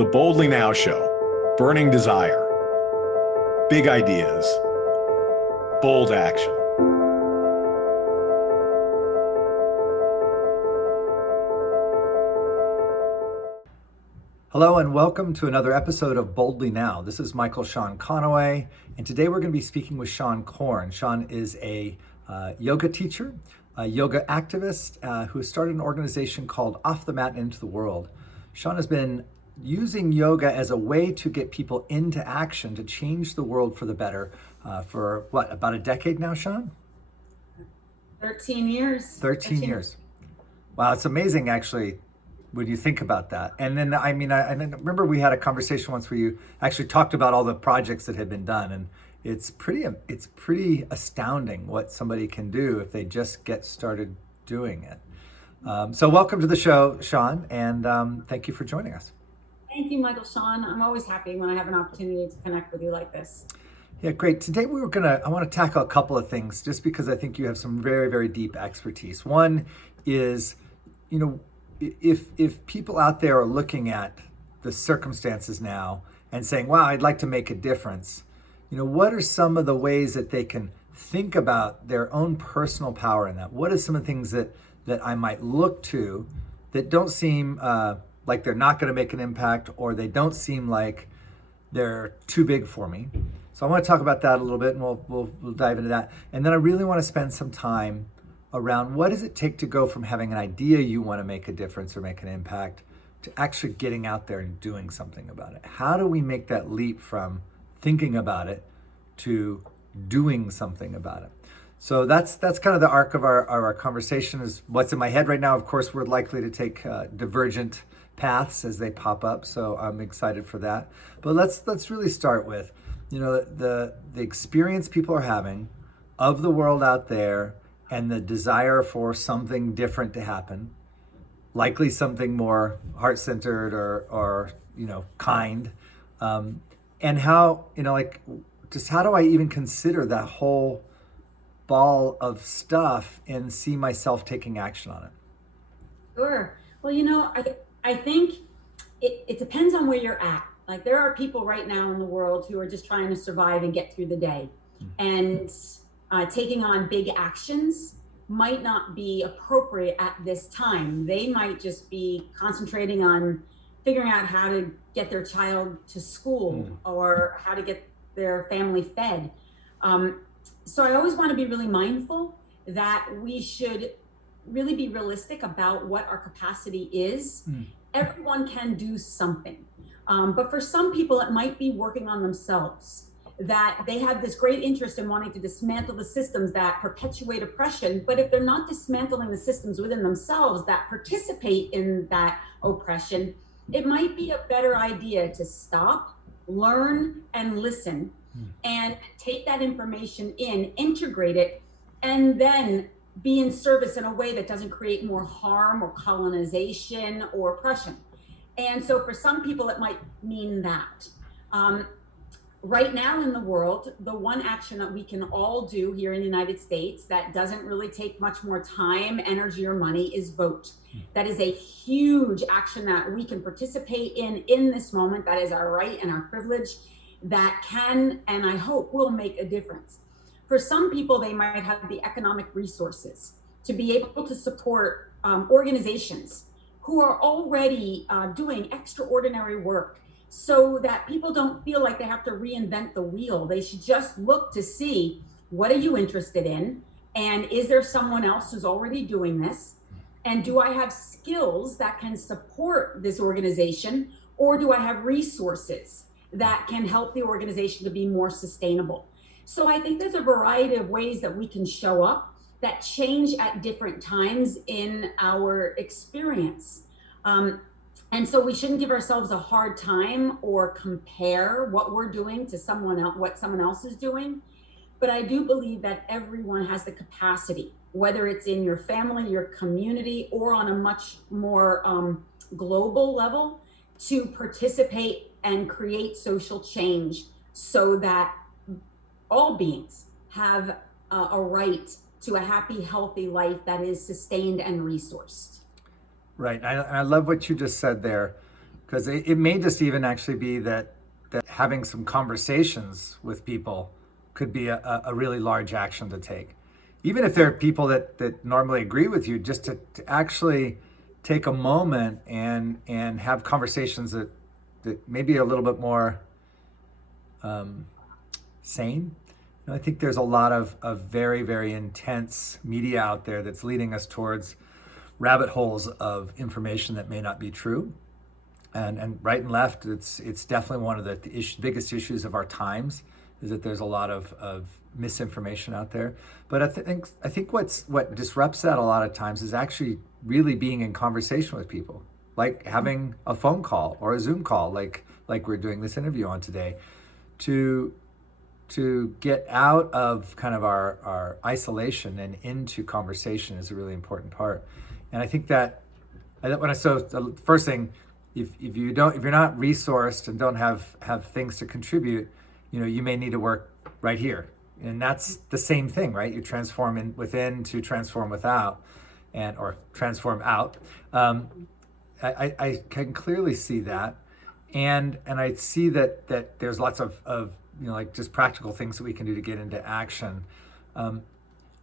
The Boldly Now Show. Burning desire. Big ideas. Bold action. Hello and welcome to another episode of Boldly Now. This is Michael Sean Conaway, and today we're going to be speaking with Seane Corn. Seane is a yoga teacher, a yoga activist who started an organization called Off the Mat and Into the World. Seane has been using yoga as a way to get people into action to change the world for the better for about a decade now, Seane? 13 years. 13 years. Wow, it's amazing actually when you think about that. And then, I remember we had a conversation once where you actually talked about all the projects that had been done, and it's pretty astounding what somebody can do if they just get started doing it. So welcome to the show, Seane, and thank you for joining us. Thank you, Michael Sean. I'm always happy when I have an opportunity to connect with you like this. Yeah, great. Today I want to tackle a couple of things just because I think you have some very, very deep expertise. One is, if people out there are looking at the circumstances now and saying, wow, I'd like to make a difference, what are some of the ways that they can think about their own personal power in that? What are some of the things that I might look to that don't seem like they're not going to make an impact, or they don't seem like they're too big for me? So I want to talk about that a little bit, and we'll dive into that. And then I really want to spend some time around what does it take to go from having an idea you want to make a difference or make an impact to actually getting out there and doing something about it. How do we make that leap from thinking about it to doing something about it? So that's kind of the arc of our conversation, is what's in my head right now. Of course, we're likely to take divergent paths as they pop up, so I'm excited for that. But let's really start with, the experience people are having of the world out there and the desire for something different to happen, likely something more heart-centered or kind, and how, just how do I even consider that whole ball of stuff and see myself taking action on it? Sure. Well, I think it depends on where you're at. Like, there are people right now in the world who are just trying to survive and get through the day. And taking on big actions might not be appropriate at this time. They might just be concentrating on figuring out how to get their child to school or how to get their family fed. So I always want to be really mindful that we should really be realistic about what our capacity is. Everyone can do something. But for some people, it might be working on themselves, that they have this great interest in wanting to dismantle the systems that perpetuate oppression. But if they're not dismantling the systems within themselves that participate in that oppression, it might be a better idea to stop, learn, and listen, and take that information in, integrate it, and then be in service in a way that doesn't create more harm or colonization or oppression. And so for some people, it might mean that. Right now in the world, the one action that we can all do here in the United States that doesn't really take much more time, energy, or money is vote. That is a huge action that we can participate in this moment. That is our right and our privilege that can, and I hope will, make a difference. For some people, they might have the economic resources to be able to support organizations who are already doing extraordinary work, so that people don't feel like they have to reinvent the wheel. They should just look to see, what are you interested in? And is there someone else who's already doing this? And do I have skills that can support this organization? Or do I have resources that can help the organization to be more sustainable? So I think there's a variety of ways that we can show up that change at different times in our experience. And so we shouldn't give ourselves a hard time or compare what we're doing to what someone else is doing. But I do believe that everyone has the capacity, whether it's in your family, your community, or on a much more global level, to participate and create social change so that all beings have a right to a happy, healthy life that is sustained and resourced. Right. I love what you just said there, Because it may just even actually be that having some conversations with people could be a really large action to take. Even if there are people that normally agree with you, just to actually take a moment and have conversations that maybe are a little bit more sane. I think there's a lot of very, very intense media out there that's leading us towards rabbit holes of information that may not be true. And right and left, it's definitely one of the biggest issues of our times, is that there's a lot of misinformation out there. But I think what disrupts that a lot of times is actually really being in conversation with people, like having a phone call or a Zoom call, like we're doing this interview on today, to get out of kind of our isolation and into conversation is a really important part. And I think that so the first thing, if you're not resourced and don't have things to contribute, you may need to work right here. And that's the same thing, right? You transform within to transform without, or transform out. I can clearly see that, and I see that there's lots of like just practical things that we can do to get into action. And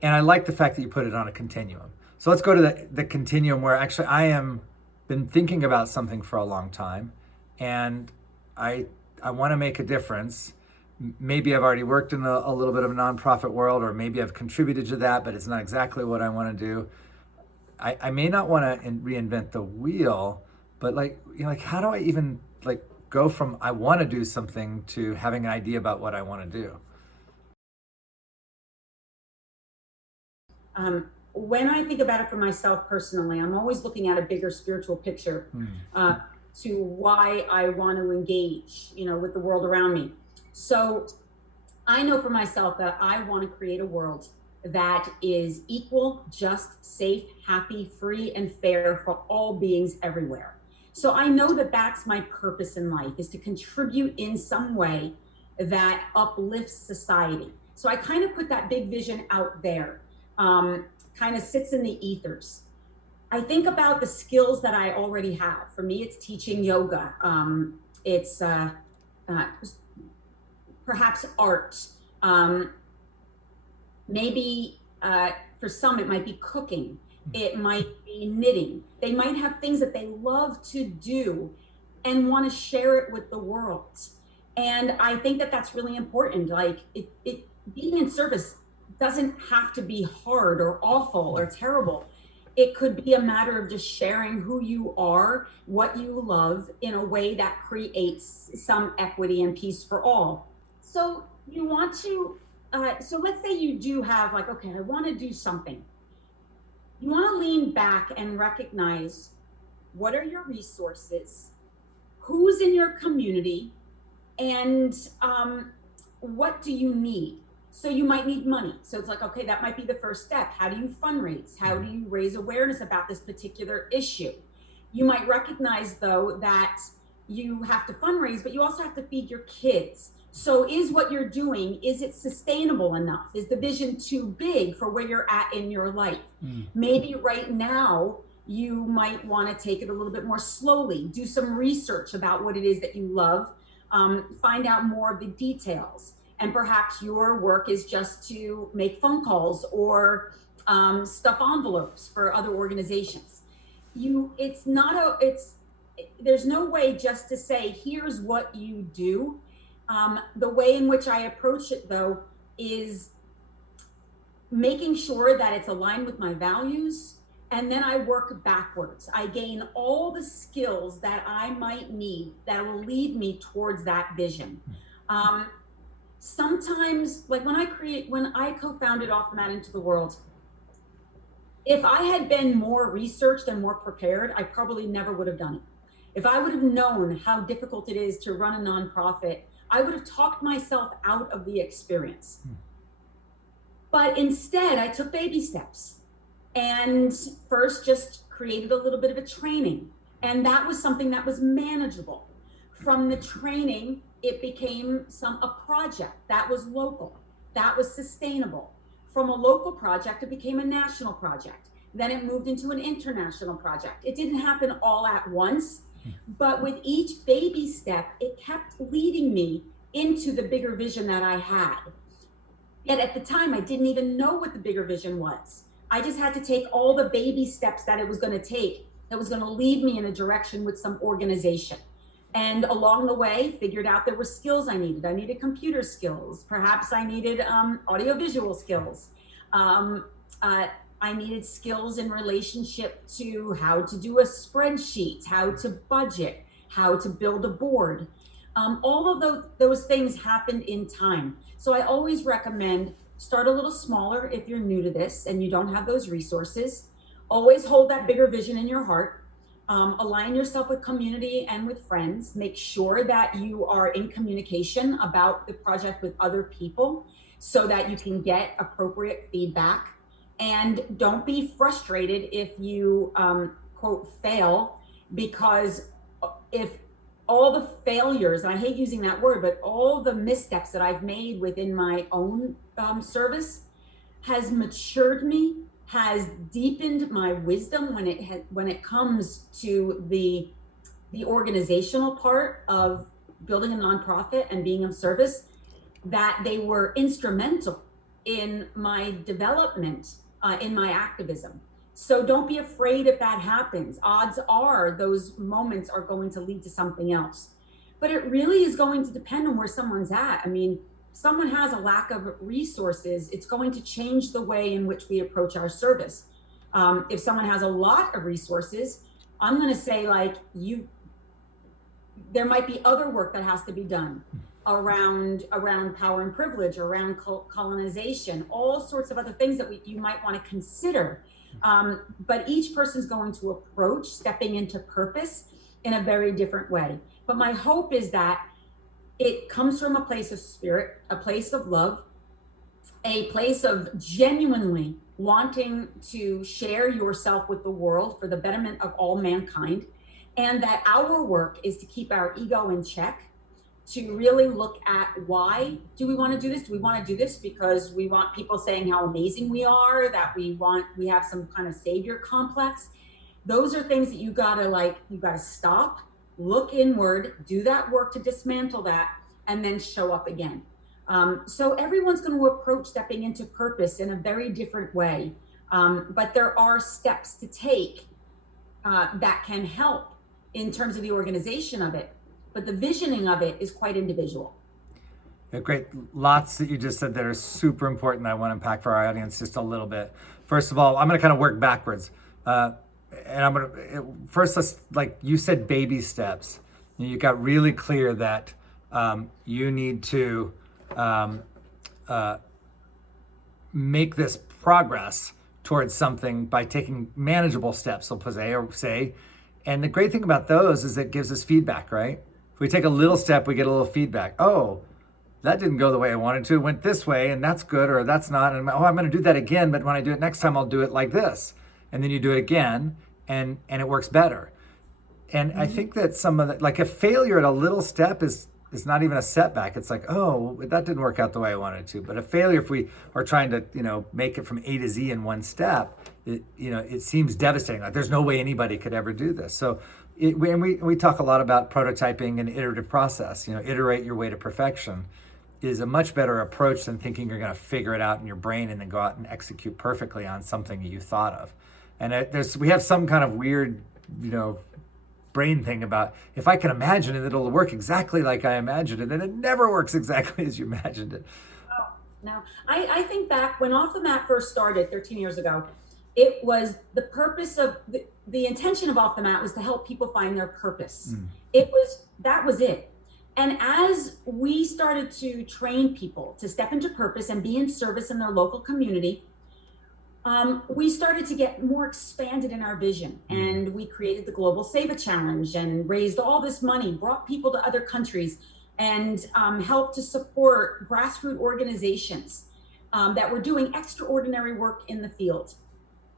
I like the fact that you put it on a continuum. So let's go to the continuum where actually I am been thinking about something for a long time, and I want to make a difference. Maybe I've already worked in a little bit of a nonprofit world, or maybe I've contributed to that, but it's not exactly what I want to do. I may not want to reinvent the wheel, but like how do I even go from I want to do something to having an idea about what I want to do? When I think about it for myself personally, I'm always looking at a bigger spiritual picture to why I want to engage, with the world around me. So I know for myself that I want to create a world that is equal, just, safe, happy, free, and fair for all beings everywhere. So I know that that's my purpose in life, is to contribute in some way that uplifts society. So I kind of put that big vision out there, kind of sits in the ethers. I think about the skills that I already have. For me, it's teaching yoga. It's perhaps art. Maybe for some, it might be cooking. It might be knitting. They might have things that they love to do and want to share it with the world. And I think that that's really important. Like being in service doesn't have to be hard or awful or terrible. It could be a matter of just sharing who you are, what you love, in a way that creates some equity and peace for all. So you want to, so let's say you do have okay, I want to do something. You want to lean back and recognize what are your resources, who's in your community, and what do you need? So you might need money. So it's okay, that might be the first step. How do you fundraise? How do you raise awareness about this particular issue? You might recognize, though, that you have to fundraise, but you also have to feed your kids. So is what you're doing, is it sustainable enough? Is the vision too big for where you're at in your life? Maybe right now you might want to take it a little bit more slowly, do some research about what it is that you love, find out more of the details. And perhaps your work is just to make phone calls or stuff envelopes for other organizations. There's no way just to say, here's what you do. The way in which I approach it, though, is making sure that it's aligned with my values, and then I work backwards. I gain all the skills that I might need that will lead me towards that vision. Sometimes, like when I co-founded Off the Mat Into the World, if I had been more researched and more prepared, I probably never would have done it. If I would have known how difficult it is to run a nonprofit, I would have talked myself out of the experience. But instead, I took baby steps and first just created a little bit of a training. And that was something that was manageable. From the training, it became a project that was local, that was sustainable. From a local project, it became a national project. Then it moved into an international project. It didn't happen all at once, But with each baby step, it kept leading me into the bigger vision that I had. Yet at the time, I didn't even know what the bigger vision was. I just had to take all the baby steps that it was going to take, that was going to lead me in a direction with some organization. And along the way, figured out there were skills I needed. I needed computer skills. Perhaps I needed audiovisual skills. I needed skills in relationship to how to do a spreadsheet, how to budget, how to build a board. All of those things happened in time. So I always recommend start a little smaller if you're new to this and you don't have those resources. Always hold that bigger vision in your heart. Align yourself with community and with friends. Make sure that you are in communication about the project with other people so that you can get appropriate feedback. And don't be frustrated if you, quote, fail, because if all the failures, and I hate using that word, but all the missteps that I've made within my own service has matured me, has deepened my wisdom when it comes to the organizational part of building a nonprofit and being of service, that they were instrumental in my development, in my activism. So don't be afraid if that happens. Odds are those moments are going to lead to something else. But it really is going to depend on where someone's at. I mean, if someone has a lack of resources, it's going to change the way in which we approach our service. If someone has a lot of resources, I'm going to say, like, there might be other work that has to be done around power and privilege, around colonization, all sorts of other things that you might want to consider. But each person's going to approach stepping into purpose in a very different way. But my hope is that it comes from a place of spirit, a place of love, a place of genuinely wanting to share yourself with the world for the betterment of all mankind. And that our work is to keep our ego in check, to really look at why do we want to do this? Do we want to do this because we want people saying how amazing we are, that we have some kind of savior complex? Those are things that you gotta stop, look inward, do that work to dismantle that, and then show up again. So everyone's going to approach stepping into purpose in a very different way. But there are steps to take that can help in terms of the organization of it. But the visioning of it is quite individual. Yeah, great. Lots that you just said that are super important. I want to unpack for our audience just a little bit. First of all, I'm going to kind of work backwards. And I'm going to, first, let's, like you said, baby steps. You got really clear that you need to make this progress towards something by taking manageable steps, so say. And the great thing about those is it gives us feedback, right? If we take a little step, we get a little feedback. Oh, that didn't go the way I wanted to. It went this way, and that's good, or that's not. And I'm going to do that again, but when I do it next time, I'll do it like this. And then you do it again, and it works better. And I think that some of the, like a failure at a little step is not even a setback. It's like, oh, that didn't work out the way I wanted to. But a failure, if we are trying to, make it from A to Z in one step, it seems devastating. Like there's no way anybody could ever do this. So we talk a lot about prototyping and iterative process. Iterate your way to perfection is a much better approach than thinking you're going to figure it out in your brain and then go out and execute perfectly on something you thought of. And we have some kind of weird, brain thing about if I can imagine it, it'll work exactly like I imagined it, and it never works exactly as you imagined it. No, I think back when Off the Mat first started 13 years ago, it was the purpose of the intention of Off the Mat was to help people find their purpose. That was it. And as we started to train people to step into purpose and be in service in their local community, we started to get more expanded in our vision, and we created the Global Save a Challenge and raised all this money, brought people to other countries, and helped to support grassroots organizations that were doing extraordinary work in the field,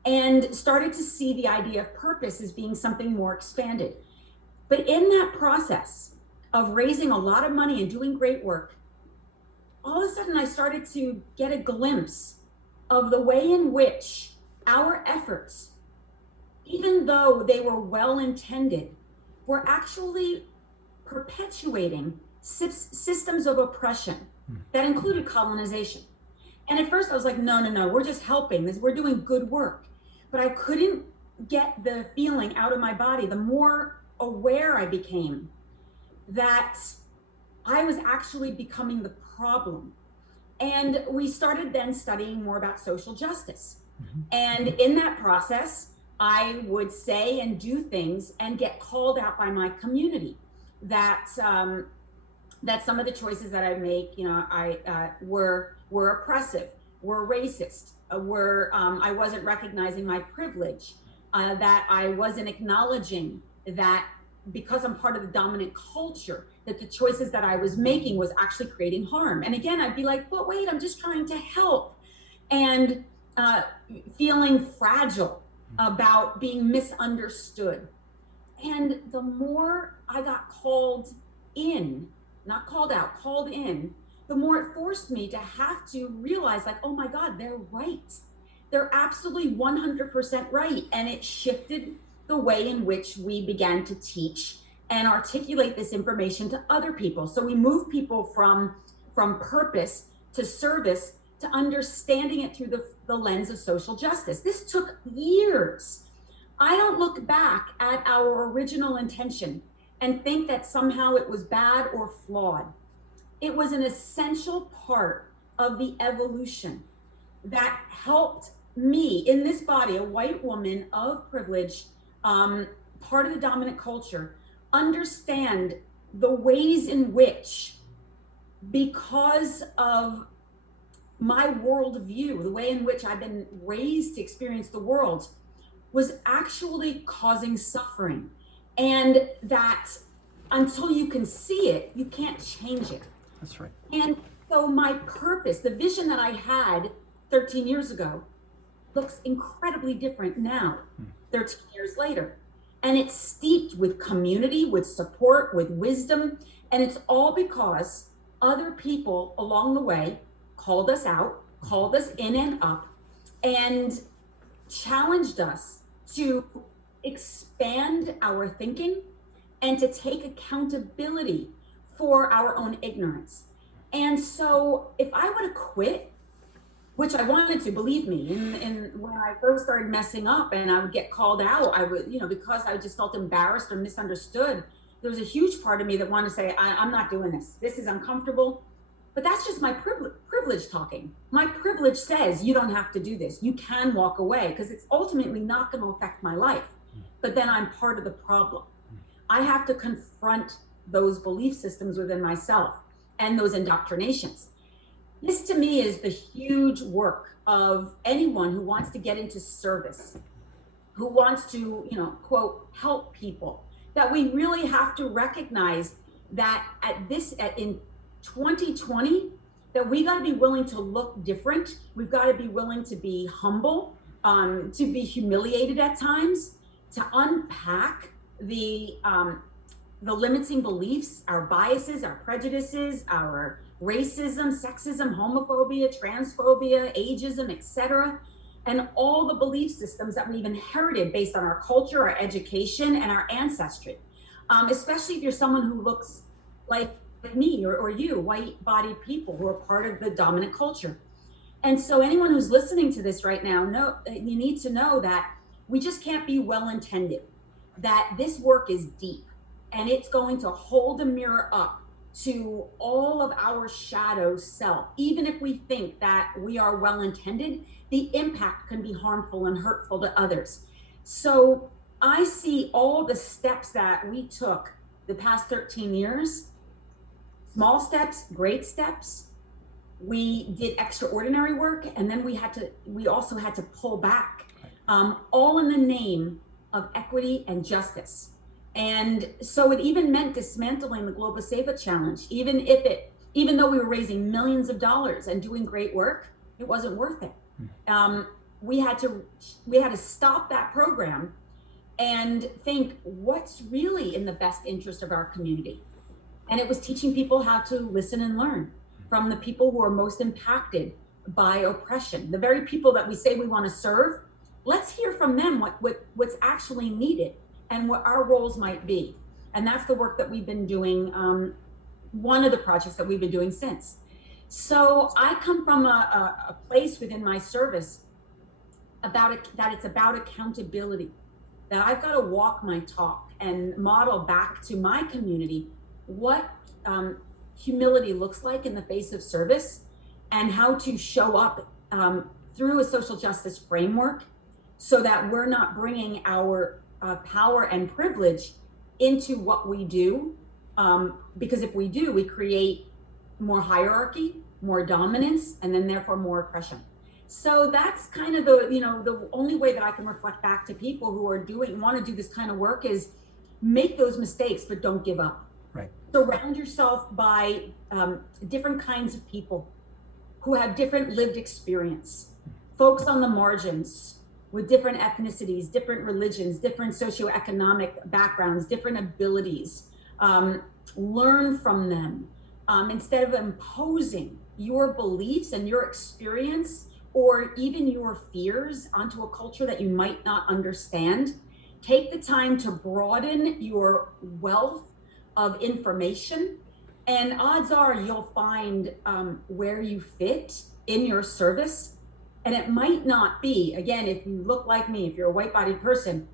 and started to see the idea of purpose as being something more expanded. But in that process of raising a lot of money and doing great work, all of a sudden I started to get a glimpse of the way in which our efforts, even though they were well intended, were actually perpetuating systems of oppression that included colonization. And at first I was like, no, we're just helping this. We're doing good work. But I couldn't get the feeling out of my body. The more aware I became that I was actually becoming the problem. And we started then studying more about social justice. And in that process, I would say and do things and get called out by my community that that some of the choices that I make, were oppressive, were racist, I wasn't recognizing my privilege, that I wasn't acknowledging that because I'm part of the dominant culture, that the choices that I was making was actually creating harm. And again, I'd be like, but wait, I'm just trying to help. And feeling fragile about being misunderstood. And the more I got called in, not called out, called in, the more it forced me to have to realize, like, oh my God, they're right. They're absolutely 100% right. And it shifted the way in which we began to teach and articulate this information to other people. So we move people from purpose to service to understanding it through the lens of social justice. This took years. I don't look back at our original intention and think that somehow it was bad or flawed. It was an essential part of the evolution that helped me in this body, a white woman of privilege, part of the dominant culture, understand the ways in which, because of my worldview, the way in which I've been raised to experience the world, was actually causing suffering. And that until you can see it, you can't change it. That's right. And so my purpose, the vision that I had 13 years ago, looks incredibly different now, 13 years later. And it's steeped with community, with support, with wisdom. And it's all because other people along the way called us out, called us in and up, and challenged us to expand our thinking and to take accountability for our own ignorance. And so if I would have quit, which I wanted to, believe me, in when I first started messing up and I would get called out, I would, because I just felt embarrassed or misunderstood, there was a huge part of me that wanted to say, I'm not doing this. This is uncomfortable. But that's just my privilege talking. My privilege says you don't have to do this. You can walk away because it's ultimately not going to affect my life. But then I'm part of the problem. I have to confront those belief systems within myself and those indoctrinations. This to me is the huge work of anyone who wants to get into service, who wants to, quote, help people, that we really have to recognize that in 2020, that we got to be willing to look different. We've got to be willing to be humble, to be humiliated at times, to unpack the limiting beliefs, our biases, our prejudices, our racism, sexism, homophobia, transphobia, ageism, etc., and all the belief systems that we've inherited based on our culture, our education, and our ancestry. Especially if you're someone who looks like me or you, white-bodied people who are part of the dominant culture. And so anyone who's listening to this right now, you need to know that we just can't be well-intended, that this work is deep, and it's going to hold a mirror up to all of our shadow self. Even if we think that we are well-intended, the impact can be harmful and hurtful to others. So I see all the steps that we took the past 13 years, small steps, great steps. We did extraordinary work, and then we also had to pull back, all in the name of equity and justice. And so it even meant dismantling the Global Save Challenge. Even though we were raising millions of dollars and doing great work, it wasn't worth it. We had to stop that program and think, what's really in the best interest of our community? And it was teaching people how to listen and learn from the people who are most impacted by oppression. The very people that we say we want to serve, let's hear from them what's actually needed and what our roles might be. And that's the work that we've been doing, one of the projects that we've been doing since. So I come from a place within my service that it's about accountability, that I've got to walk my talk and model back to my community what humility looks like in the face of service, and how to show up through a social justice framework so that we're not bringing our power and privilege into what we do. Because if we do, we create more hierarchy, more dominance, and then therefore more oppression. So that's kind of the only way that I can reflect back to people who want to do this kind of work is make those mistakes, but don't give up. Right. Surround yourself by different kinds of people who have different lived experience, folks on the margins with different ethnicities, different religions, different socioeconomic backgrounds, different abilities. Learn from them instead of imposing your beliefs and your experience or even your fears onto a culture that you might not understand. Take the time to broaden your wealth of information, and odds are you'll find where you fit in your service. And it might not be, again, if you look like me, if you're a white-bodied person,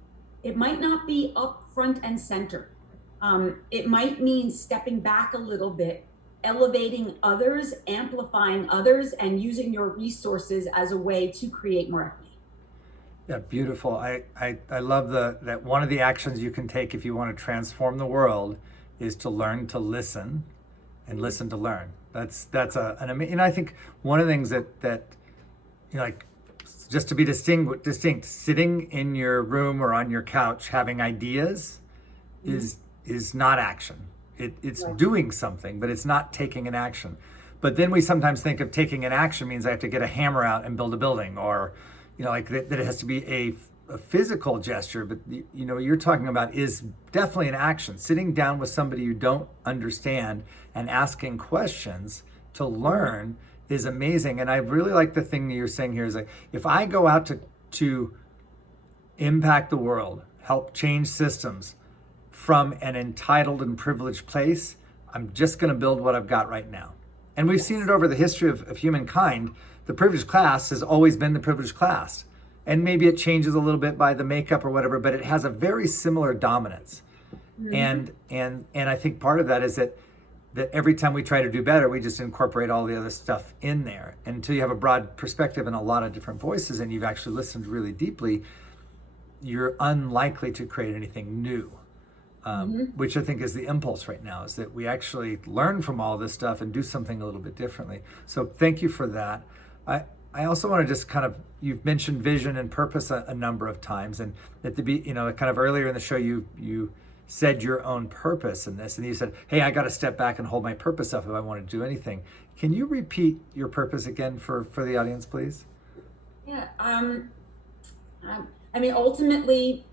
it might not be up front and center. It might mean stepping back a little bit, elevating others, amplifying others, and using your resources as a way to create more equity. Yeah, beautiful. I love that one of the actions you can take if you want to transform the world is to learn to listen and listen to learn. That's an amazing, and I think one of the things that like, just to be distinct, sitting in your room or on your couch having ideas is not action. It's Right. doing something, but it's not taking an action. But then we sometimes think of taking an action means I have to get a hammer out and build a building, or like that it has to be a physical gesture. But you're talking about is definitely an action. Sitting down with somebody you don't understand and asking questions to learn is amazing. And I really like the thing that you're saying here is like, if I go out to impact the world, help change systems from an entitled and privileged place, I'm just going to build what I've got right now. And we've seen it over the history of humankind. The privileged class has always been the privileged class. And maybe it changes a little bit by the makeup or whatever, but it has a very similar dominance. Mm-hmm. And I think part of that is that every time we try to do better, we just incorporate all the other stuff in there. And until you have a broad perspective and a lot of different voices and you've actually listened really deeply, you're unlikely to create anything new. Which I think is the impulse right now, is that we actually learn from all this stuff and do something a little bit differently. So thank you for that. I also want to just you've mentioned vision and purpose a number of times, and at kind of earlier in the show, you said your own purpose in this, and you said, hey, I got to step back and hold my purpose up if I want to do anything. Can you repeat your purpose again for the audience, please? Yeah, I mean, ultimately,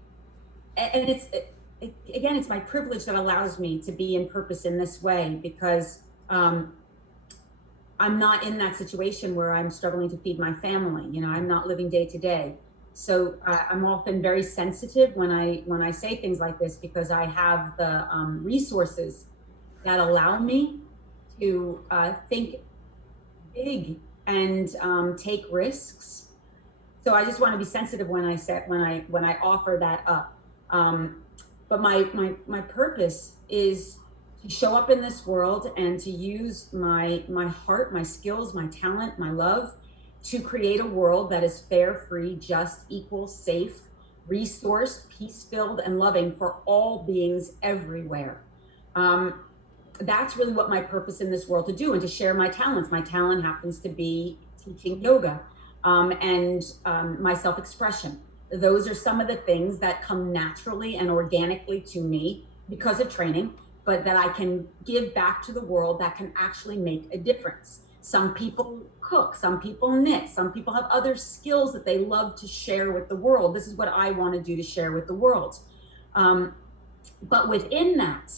and it's my privilege that allows me to be in purpose in this way, because I'm not in that situation where I'm struggling to feed my family. I'm not living day to day. So I'm often very sensitive when I say things like this, because I have the resources that allow me to think big and take risks. So I just want to be sensitive when I offer that up. But my purpose is to show up in this world and to use my heart, my skills, my talent, my love to create a world that is fair, free, just, equal, safe, resourced, peace-filled, and loving for all beings everywhere. That's really what my purpose in this world to do, and to share my talents. My talent happens to be teaching yoga and my self-expression. Those are some of the things that come naturally and organically to me because of training, but that I can give back to the world that can actually make a difference. Some people cook, some people knit, some people have other skills that they love to share with the world. This is what I want to do to share with the world. But within that,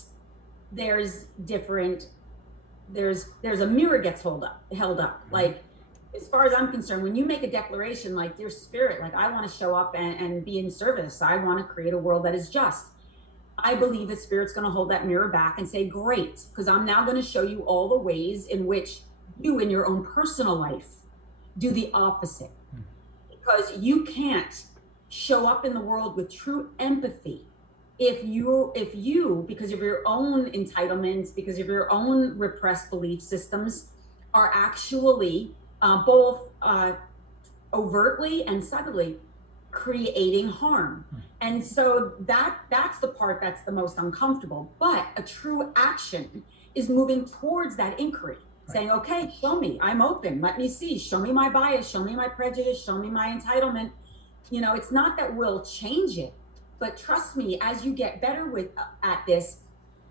there's a mirror gets held up. Like, as far as I'm concerned, when you make a declaration like dear spirit, like I want to show up and be in service, I want to create a world that is just. I believe that Spirit's going to hold that mirror back and say, great, because I'm now going to show you all the ways in which you in your own personal life do the opposite. Because you can't show up in the world with true empathy if you, because of your own entitlements, because of your own repressed belief systems, are actually both overtly and subtly creating harm. And so that's the part that's the most uncomfortable. But a true action is moving towards that inquiry, saying, okay, show me, I'm open, let me see, show me my bias, show me my prejudice, show me my entitlement. It's not that we'll change it, but trust me, as you get better at this,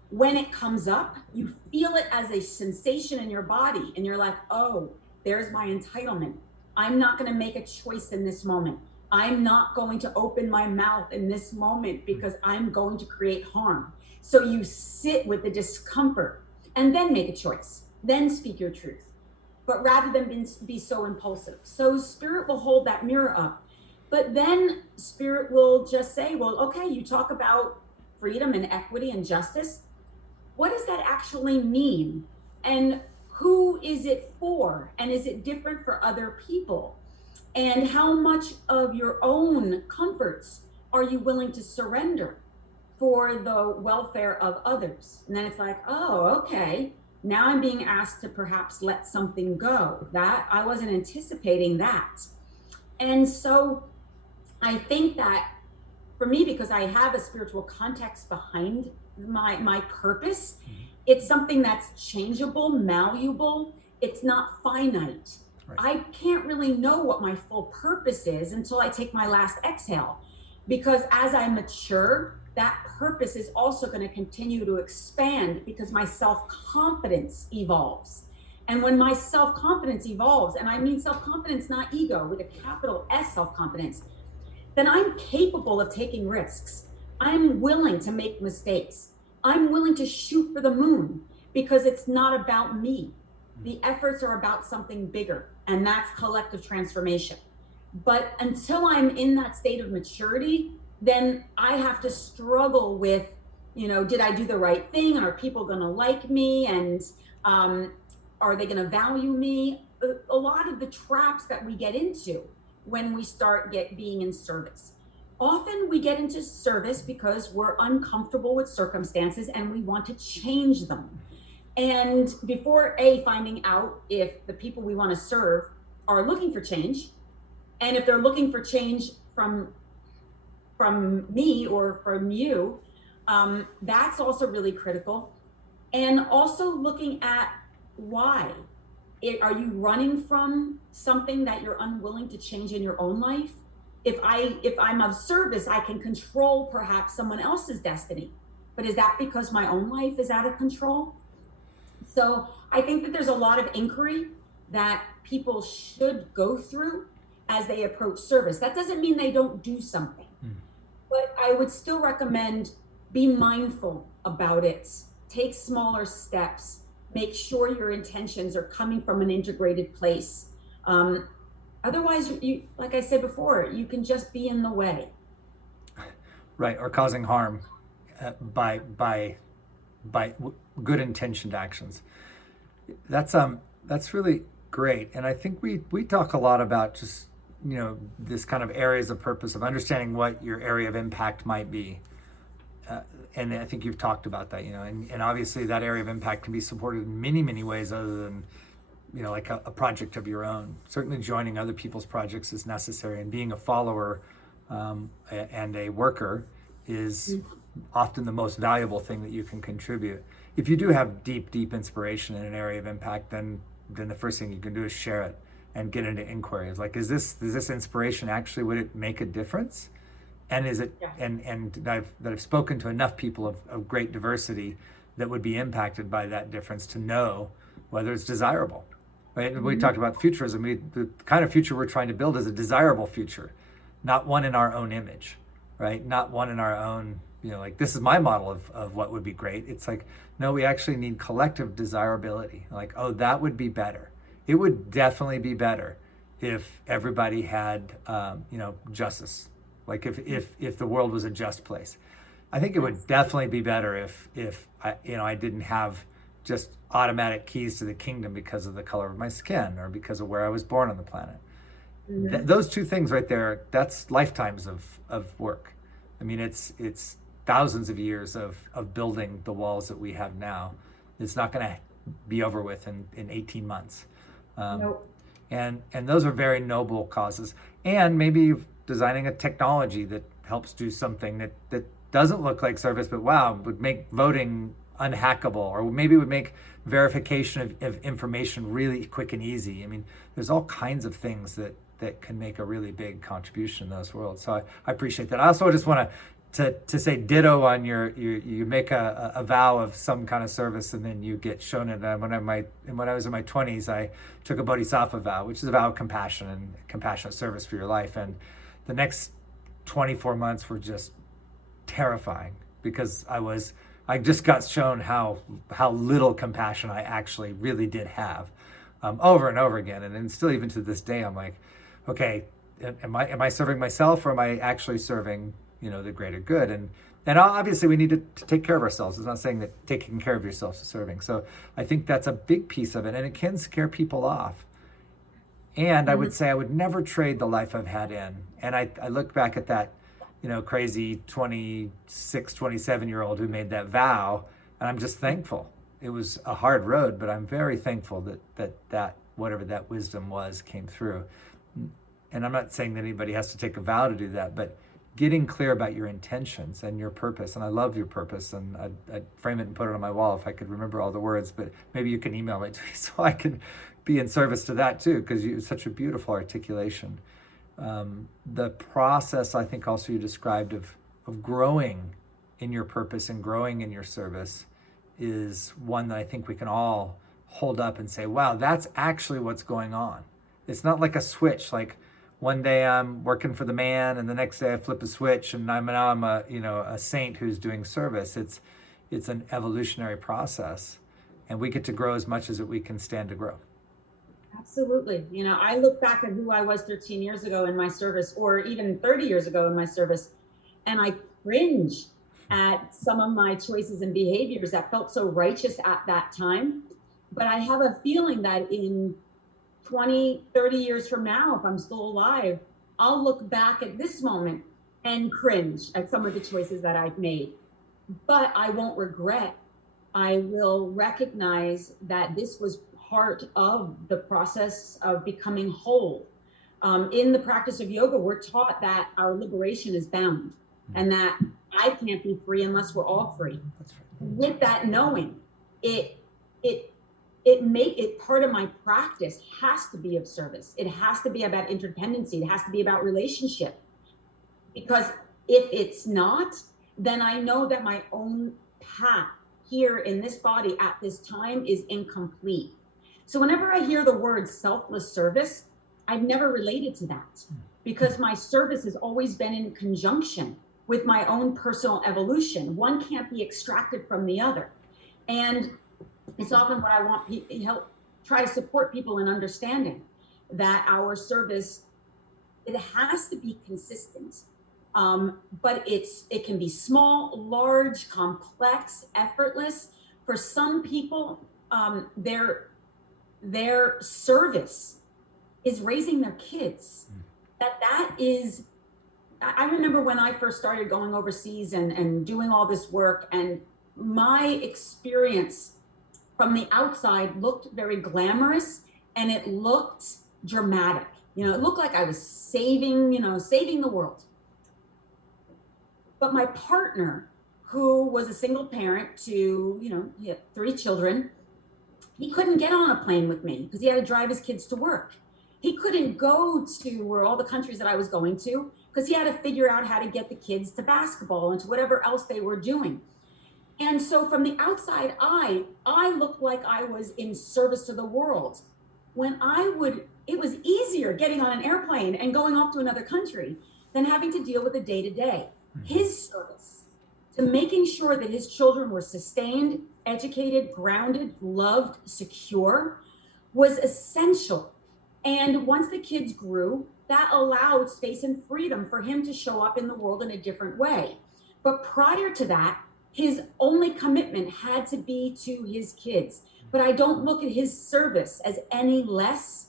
when it comes up, you feel it as a sensation in your body, and you're like, oh, there's my entitlement. I'm not going to make a choice in this moment. I'm not going to open my mouth in this moment because I'm going to create harm. So you sit with the discomfort and then make a choice, then speak your truth, but rather than be so impulsive. So Spirit will hold that mirror up, but then Spirit will just say, well, okay, you talk about freedom and equity and justice. What does that actually mean? And who is it for? And is it different for other people? And how much of your own comforts are you willing to surrender for the welfare of others? And then it's like, oh, okay, now I'm being asked to perhaps let something go. That I wasn't anticipating that. And so I think that for me, because I have a spiritual context behind my purpose, it's something that's changeable, malleable. It's not finite. Right. I can't really know what my full purpose is until I take my last exhale, because as I mature, that purpose is also going to continue to expand because my self-confidence evolves. And when my self-confidence evolves, and I mean self-confidence, not ego, with a capital S self-confidence, then I'm capable of taking risks. I'm willing to make mistakes. I'm willing to shoot for the moon because it's not about me. The efforts are about something bigger, and that's collective transformation. But until I'm in that state of maturity, then I have to struggle with, did I do the right thing? Are people going to like me? And are they going to value me? A lot of the traps that we get into when we start being in service. Often we get into service because we're uncomfortable with circumstances and we want to change them. And before finding out if the people we want to serve are looking for change, and if they're looking for change from me or from you, that's also really critical. And also looking at why. Are you running from something that you're unwilling to change in your own life? If I'm of service, I can control perhaps someone else's destiny. But is that because my own life is out of control? So I think that there's a lot of inquiry that people should go through as they approach service. That doesn't mean they don't do something, but I would still recommend be mindful about it. Take smaller steps. Make sure your intentions are coming from an integrated place. Otherwise, you, like I said before, you can just be in the way. Right, or causing harm by good intentioned actions. That's really great, and I think we talk a lot about just this kind of areas of purpose, of understanding what your area of impact might be, and I think you've talked about that, and obviously that area of impact can be supported in many ways other than like a project of your own. Certainly joining other people's projects is necessary, and being a follower and a worker is often the most valuable thing that you can contribute. If you do have deep inspiration in an area of impact, then the first thing you can do is share it and get into inquiry. It's like, is this inspiration actually, would it make a difference? And is it, and I've spoken to enough people of great diversity that would be impacted by that difference to know whether it's desirable, right? And we talked about futurism. The kind of future we're trying to build is a desirable future, not one in our own image, right? Not one in our own, like, this is my model of what would be great. It's like, no, we actually need collective desirability. Like, oh, that would be better. It would definitely be better if everybody had, justice. Like if the world was a just place. I think it would definitely be better if I didn't have just automatic keys to the kingdom because of the color of my skin or because of where I was born on the planet. Those two things right there, that's lifetimes of work. I mean, it's thousands of years of building the walls that we have now. It's not going to be over with in 18 months. Nope. And those are very noble causes. And maybe designing a technology that helps do something that doesn't look like service, but wow, would make voting unhackable, or maybe would make verification of information really quick and easy. I mean, there's all kinds of things that can make a really big contribution in those worlds. So I appreciate that. I also just want to say ditto on you make a vow of some kind of service and then you get shown it. When I was in my 20s, I took a bodhisattva vow, which is a vow of compassion and compassionate service for your life. And the next 24 months were just terrifying because I just got shown how little compassion I actually really did have, over and over again. And then still even to this day, I'm like, okay, am I serving myself or am I actually serving, the greater good? And obviously we need to take care of ourselves. It's not saying that taking care of yourself is serving. So I think that's a big piece of it, and it can scare people off. And I would say I would never trade the life I've had in. And I look back at that, crazy 26, 27-year-old who made that vow, and I'm just thankful. It was a hard road, but I'm very thankful that whatever that wisdom was came through. And I'm not saying that anybody has to take a vow to do that, but getting clear about your intentions and your purpose. And I love your purpose, and I'd frame it and put it on my wall if I could remember all the words, but maybe you can email it to me so I can be in service to that too, because it's such a beautiful articulation. The process, I think also you described of growing in your purpose and growing in your service is one that I think we can all hold up and say, wow, that's actually what's going on. It's not like a switch, like one day I'm working for the man and the next day I flip a switch and I'm a saint who's doing service. It's an evolutionary process, and we get to grow as much as we can stand to grow. Absolutely. I look back at who I was 13 years ago in my service, or even 30 years ago in my service, and I cringe at some of my choices and behaviors that felt so righteous at that time. But I have a feeling that in 20, 30 years from now, if I'm still alive, I'll look back at this moment and cringe at some of the choices that I've made. But I won't regret. I will recognize that this was part of the process of becoming whole. In the practice of yoga, we're taught that our liberation is bound and that I can't be free unless we're all free. That's right. With that knowing, it part of my practice has to be of service. It has to be about interdependency. It has to be about relationship. Because if it's not, then I know that my own path here in this body at this time is incomplete. So whenever I hear the word selfless service, I've never related to that because my service has always been in conjunction with my own personal evolution. One can't be extracted from the other. And it's often what I want to help try to support people in understanding that our service, it has to be consistent. But it can be small, large, complex, effortless. For some people, their service is raising their kids. That is, I remember when I first started going overseas and doing all this work, and my experience from the outside looked very glamorous and it looked dramatic. It looked like I was saving the world. But my partner, who was a single parent to, he had 3 children, he couldn't get on a plane with me because he had to drive his kids to work. He couldn't go to all the countries that I was going to because he had to figure out how to get the kids to basketball and to whatever else they were doing. And so from the outside eye, I looked like I was in service to the world. When it was easier getting on an airplane and going off to another country than having to deal with the day-to-day. His service to making sure that his children were sustained, educated, grounded, loved, secure was essential. And once the kids grew, that allowed space and freedom for him to show up in the world in a different way. But prior to that, his only commitment had to be to his kids. But I don't look at his service as any less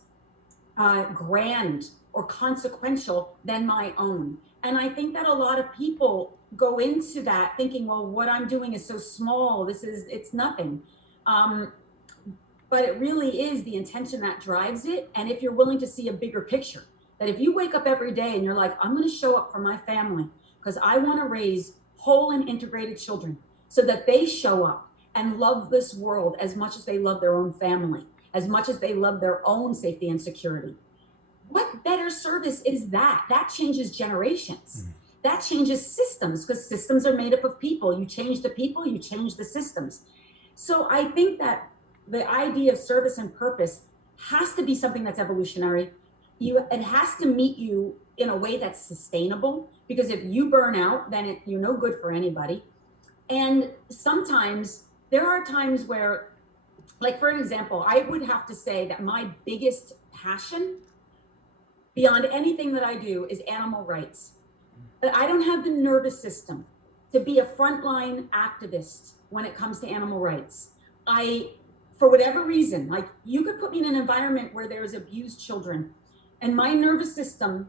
grand or consequential than my own. And I think that a lot of people go into that thinking, well, what I'm doing is so small. It's nothing. But it really is the intention that drives it. And if you're willing to see a bigger picture, that if you wake up every day and you're like, I'm going to show up for my family because I want to raise whole and integrated children so that they show up and love this world as much as they love their own family, as much as they love their own safety and security. What better service is that? That changes generations. That changes systems, because systems are made up of people. You change the people, you change the systems. So I think that the idea of service and purpose has to be something that's evolutionary. It has to meet you in a way that's sustainable, because if you burn out, then you're no good for anybody. And sometimes there are times where, like, for example, I would have to say that my biggest passion beyond anything that I do is animal rights. That I don't have the nervous system to be a frontline activist when it comes to animal rights. For whatever reason, like, you could put me in an environment where there's abused children, and my nervous system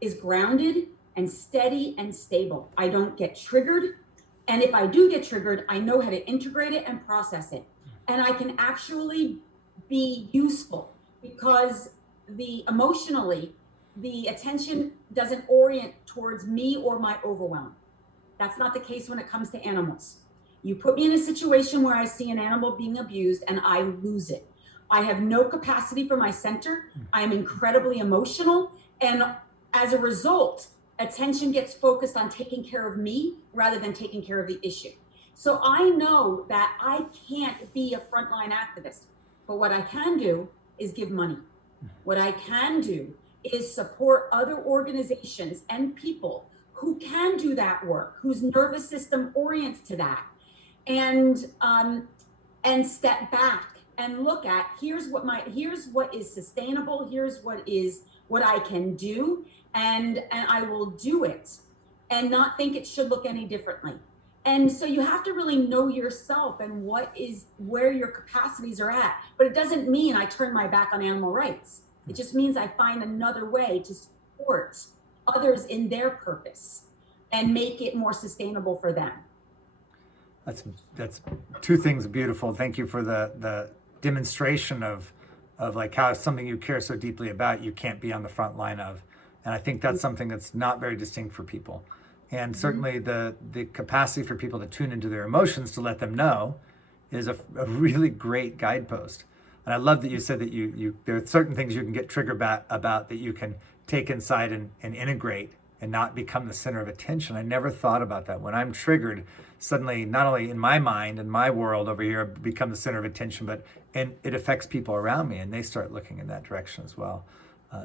is grounded and steady and stable. I don't get triggered. And if I do get triggered, I know how to integrate it and process it. And I can actually be useful, because emotionally, the attention doesn't orient towards me or my overwhelm. That's not the case when it comes to animals. You put me in a situation where I see an animal being abused and I lose it. I have no capacity for my center. I am incredibly emotional. And as a result, attention gets focused on taking care of me rather than taking care of the issue. So I know that I can't be a frontline activist, but what I can do is give money. What I can do is support other organizations and people who can do that work, whose nervous system orients to that, and step back and look at here's what is sustainable, here's what I can do, and I will do it, and not think it should look any differently. And so you have to really know yourself and where your capacities are at. But it doesn't mean I turn my back on animal rights. It just means I find another way to support others in their purpose and make it more sustainable for them. That's two things beautiful. Thank you for the demonstration of like how something you care so deeply about, you can't be on the front line of. And I think that's something that's not very distinct for people. And certainly the capacity for people to tune into their emotions to let them know is a really great guidepost. And I love that you said that you there are certain things you can get triggered about that you can take inside and integrate and not become the center of attention. I never thought about that. When I'm triggered, suddenly, not only in my mind and my world over here, I become the center of attention, and it affects people around me, and they start looking in that direction as well.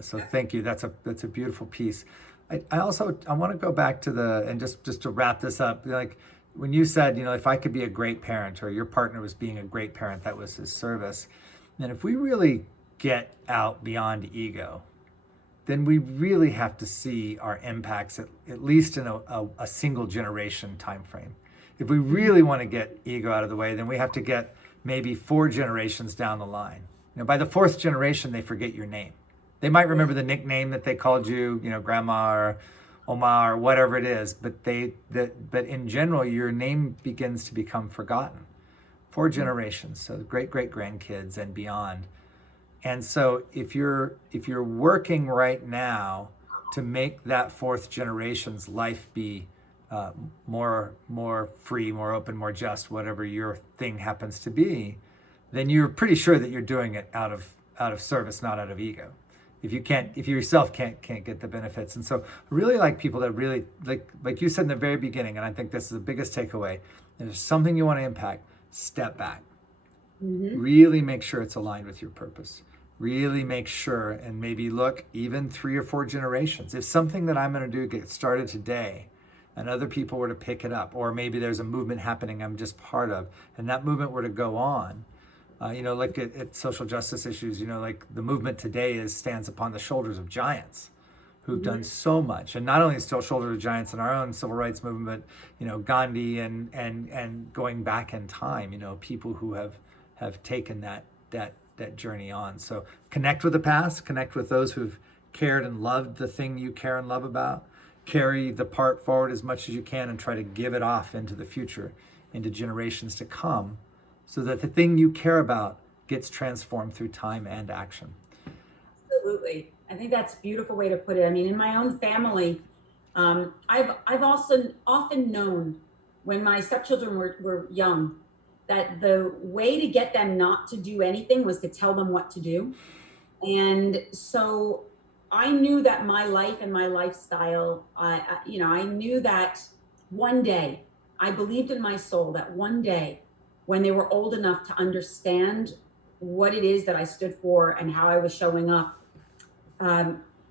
So thank you. That's a beautiful piece. I want to go back to and just to wrap this up, like when you said, if I could be a great parent, or your partner was being a great parent, that was his service. And if we really get out beyond ego, then we really have to see our impacts at least in a single generation time frame. If we really want to get ego out of the way, then we have to get maybe 4 generations down the line. By the 4th generation, they forget your name. They might remember the nickname that they called you, Grandma or Oma or whatever it is, but in general, your name begins to become forgotten. 4 generations, so great grandkids and beyond. And so if you're working right now to make that 4th generation's life be more free, more open, more just, whatever your thing happens to be, then you're pretty sure that you're doing it out of service, not out of ego. If you yourself can't get the benefits. And so I really like people that really, like you said in the very beginning, and I think this is the biggest takeaway, if there's something you want to impact, step back. Mm-hmm. Really make sure it's aligned with your purpose. Really make sure, and maybe look even 3 or 4 generations. If something that I'm going to do gets started today and other people were to pick it up, or maybe there's a movement happening I'm just part of, and that movement were to go on, like at social justice issues, like the movement today stands upon the shoulders of giants. who've done so much, and not only still shoulder giants in our own civil rights movement, but Gandhi and going back in time, people who have taken that journey on. So connect with the past, connect with those who've cared and loved the thing you care and love about, carry the part forward as much as you can, and try to give it off into the future, into generations to come, so that the thing you care about gets transformed through time and action. Absolutely. I think that's a beautiful way to put it. I mean, in my own family, I've also often known when my stepchildren were young that the way to get them not to do anything was to tell them what to do. And so I knew that my life and my lifestyle, I knew that one day, I believed in my soul that one day when they were old enough to understand what it is that I stood for and how I was showing up,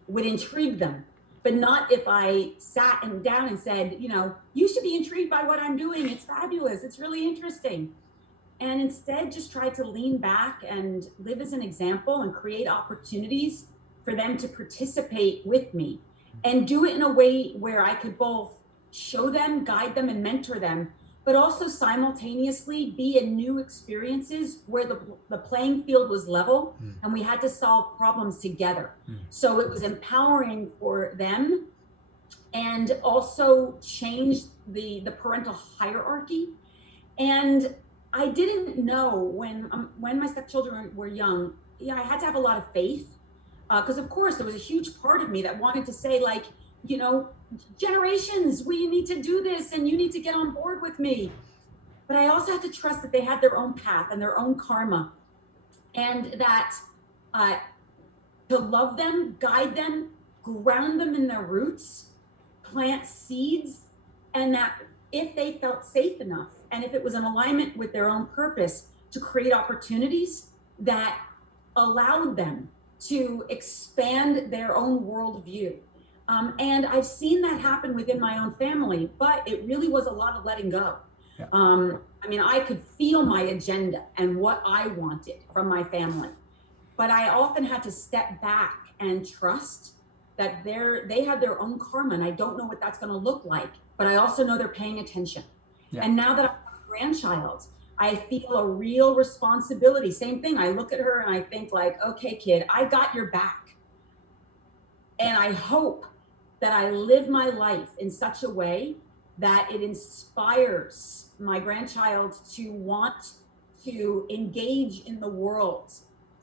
would intrigue them, but not if I sat down and said, you should be intrigued by what I'm doing. It's fabulous. It's really interesting. And instead just try to lean back and live as an example and create opportunities for them to participate with me, and do it in a way where I could both show them, guide them, and mentor them, but also simultaneously be in new experiences where the playing field was level and we had to solve problems together. So it was empowering for them, and also changed the parental hierarchy. And I didn't know when my stepchildren were young, I had to have a lot of faith, because of course there was a huge part of me that wanted to say, like, generations, we need to do this and you need to get on board with me. But I also had to trust that they had their own path and their own karma, and that to love them, guide them, ground them in their roots, plant seeds, and that if they felt safe enough and if it was in alignment with their own purpose, to create opportunities that allowed them to expand their own worldview. And I've seen that happen within my own family, but it really was a lot of letting go. Yeah. I could feel my agenda and what I wanted from my family, but I often had to step back and trust that they have their own karma, and I don't know what that's going to look like, but I also know they're paying attention. Yeah. And now that I'm a grandchild, I feel a real responsibility. Same thing. I look at her and I think, like, okay, kid, I got your back. And I hope that I live my life in such a way that it inspires my grandchild to want to engage in the world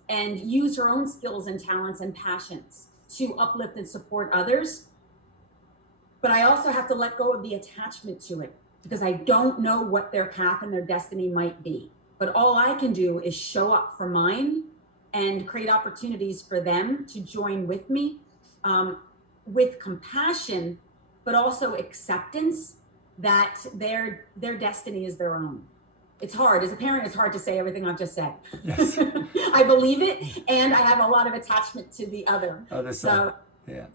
and use her own skills and talents and passions to uplift and support others. But I also have to let go of the attachment to it, because I don't know what their path and their destiny might be. But all I can do is show up for mine and create opportunities for them to join with me, with compassion, but also acceptance that their destiny is their own. It's hard. As a parent, it's hard to say everything I've just said. Yes. I believe it, and I have a lot of attachment to the other. So, yeah.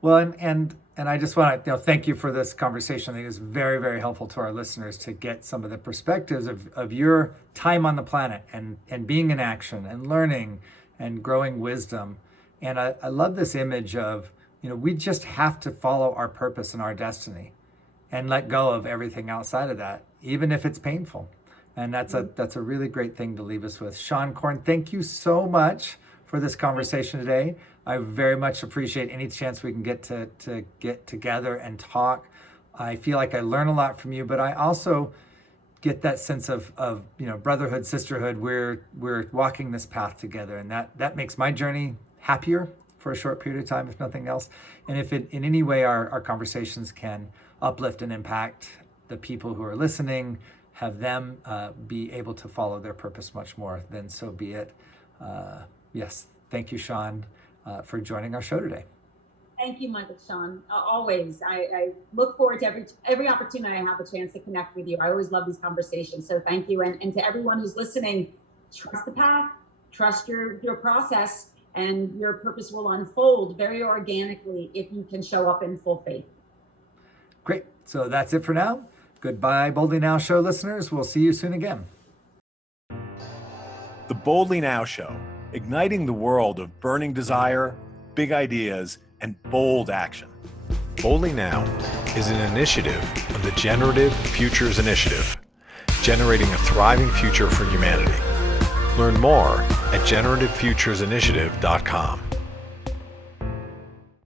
Well, and I just want to thank you for this conversation. I think it's very, very helpful to our listeners to get some of the perspectives of your time on the planet and being in action and learning and growing wisdom. And I love this image of, we just have to follow our purpose and our destiny and let go of everything outside of that, even if it's painful. And that's a really great thing to leave us with. Seane Corn, thank you so much for this conversation today. I very much appreciate any chance we can get to get together and talk. I feel like I learn a lot from you, but I also get that sense of brotherhood, sisterhood. We're walking this path together, and that makes my journey happier for a short period of time, if nothing else. And if in any way our conversations can uplift and impact the people who are listening, have them be able to follow their purpose much more, then so be it. Yes, thank you, Seane, for joining our show today. Thank you, Michael, Sean. Always. I look forward to every opportunity I have a chance to connect with you. I always love these conversations. So thank you. And to everyone who's listening, trust the path, trust your process, and your purpose will unfold very organically if you can show up in full faith. Great. So that's it for now. Goodbye, Boldly Now Show listeners. We'll see you soon again. The Boldly Now Show, igniting the world of burning desire, big ideas, and bold action. Boldly Now is an initiative of the Generative Futures Initiative, generating a thriving future for humanity. Learn more at generativefuturesinitiative.com.